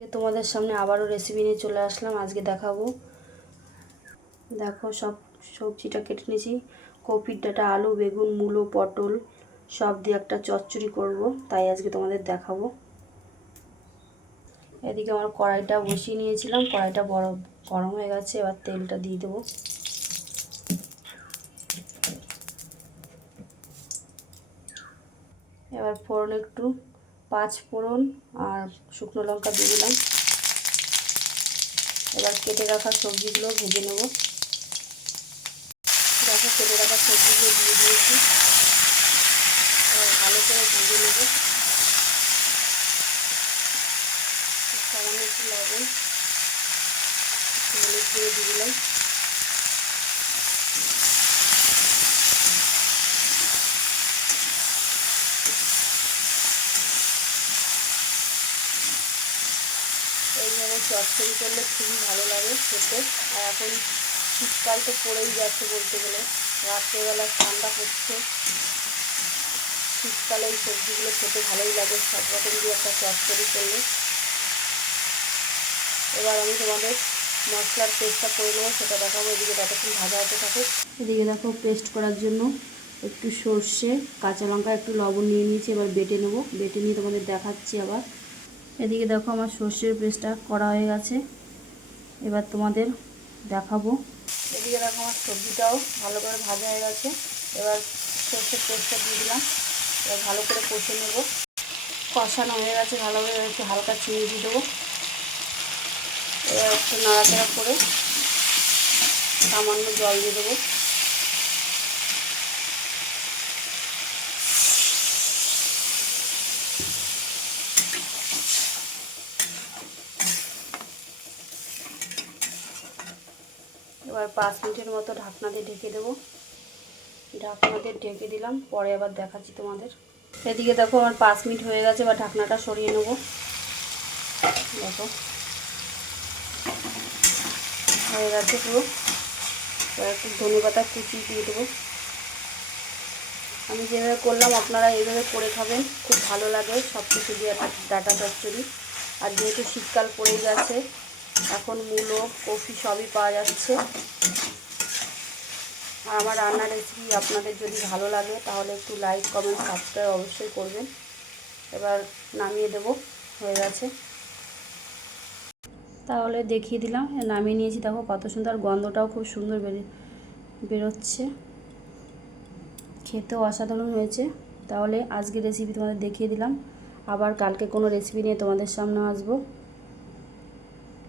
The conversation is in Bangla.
তোমাদের সামনে আবারও রেসিপি নিয়ে চলে আসলাম। আজকে দেখাবো, দেখো সব সবজিটা কেটে নিয়েছি। কপির ডাঁটা, আলু, বেগুন, মূলো, পটল সব দিয়ে একটা চচ্চড়ি করব, তাই আজকে তোমাদের দেখাবো। এদিকে আমার কড়াইটা বসিয়ে নিয়েছিলাম, কড়াইটা গরম হয়ে গেছে। এবার তেলটা দিয়ে দেবো। এবার ফোড়ন একটু 5 ফোড়ন আর শুকনো লঙ্কা দিয়ে দিলাম। এবার কেটে রাখা সবজিগুলো ভেজে নেব। দেখো কেটে রাখা সবজিগুলো দিয়ে দিয়েছি, এবার ভালো করে ভেজে নেব। সামান্য একটু লবণ, হলুদ দিয়ে দিলাম। এইভাবে চচ্চড়ি করলে খুবই ভালো লাগে খেতে। আর এখন শীতকাল তো পড়েই যাচ্ছে বলতে গেলে, রাত্রেবেলা ঠান্ডা পড়ছে, শীতকালে এই সবজিগুলো খেতে ভালোই লাগে সব রকম দিয়ে একটা চচ্চড়ি করলে। এবার আমি তোমাদের মশলার পেস্টটা করে নেবো, সেটা দেখাবো। এদিকে ততক্ষণ ভাজা হতে থাকে। এদিকে দেখো পেস্ট করার জন্য একটু সর্ষে, কাঁচা লঙ্কা, একটু লবণ নিয়ে নিয়েছি। এবার বেটে নেবো, বেটে নিয়ে তোমাদের দেখাচ্ছি আবার। এদিকে দেখো আমার সর্ষের পেস্টটা করা হয়ে গেছে, এবার তোমাদের দেখাবো। এদিকে দেখো আমার সবজিটাও ভালো করে ভাজা হয়ে গেছে। এবার সর্ষের পেস্টটা দিয়ে দিলাম, এবার ভালো করে কষে নেব। কষানো হয়ে গেছে ভালোভাবে, একটু হালকা চিনি দিয়ে দেবো। এবার একটু নাড়াচাড়া করে সামান্য জল দিয়ে দেবো। এবার 5 মিনিটের মতো ঢাকনা দিয়ে ঢেকে দেবো। ঢাকনা দিয়ে ঢেকে দিলাম, পরে আবার দেখাচ্ছি তোমাদের। এদিকে দেখো আমার 5 মিনিট হয়ে গেছে, এবার ঢাকনাটা সরিয়ে নেব। দেখো হয়ে গেছে পুরো। এবার একটু ধনেপাতা কুচি দিয়ে দেবো। আমি যেভাবে করলাম আপনারা এইভাবে করে খাবেন, খুব ভালো লাগে সব কিছু দিয়ে ডাঁটা চচ্চড়ি। আর যেহেতু শীতকাল পড়ে গেছে, এখন মূলো, কফি সবই পাওয়া যাচ্ছে। আর আমার রান্নার রেসিপি আপনাদের যদি ভালো লাগে তাহলে একটু লাইক, কমেন্ট, সাবস্ক্রাইব অবশ্যই করবেন। এবার নামিয়ে দেব, হয়ে গেছে। তাহলে দেখিয়ে দিলাম, নামিয়ে নিয়েছি। দেখো কত সুন্দর, গন্ধটাও খুব সুন্দর বেরোচ্ছে, খেতেও অসাধারণ হয়েছে। তাহলে আজকের রেসিপি তোমাদের দেখিয়ে দিলাম, আবার কালকে কোনো রেসিপি নিয়ে তোমাদের সামনে আসবো।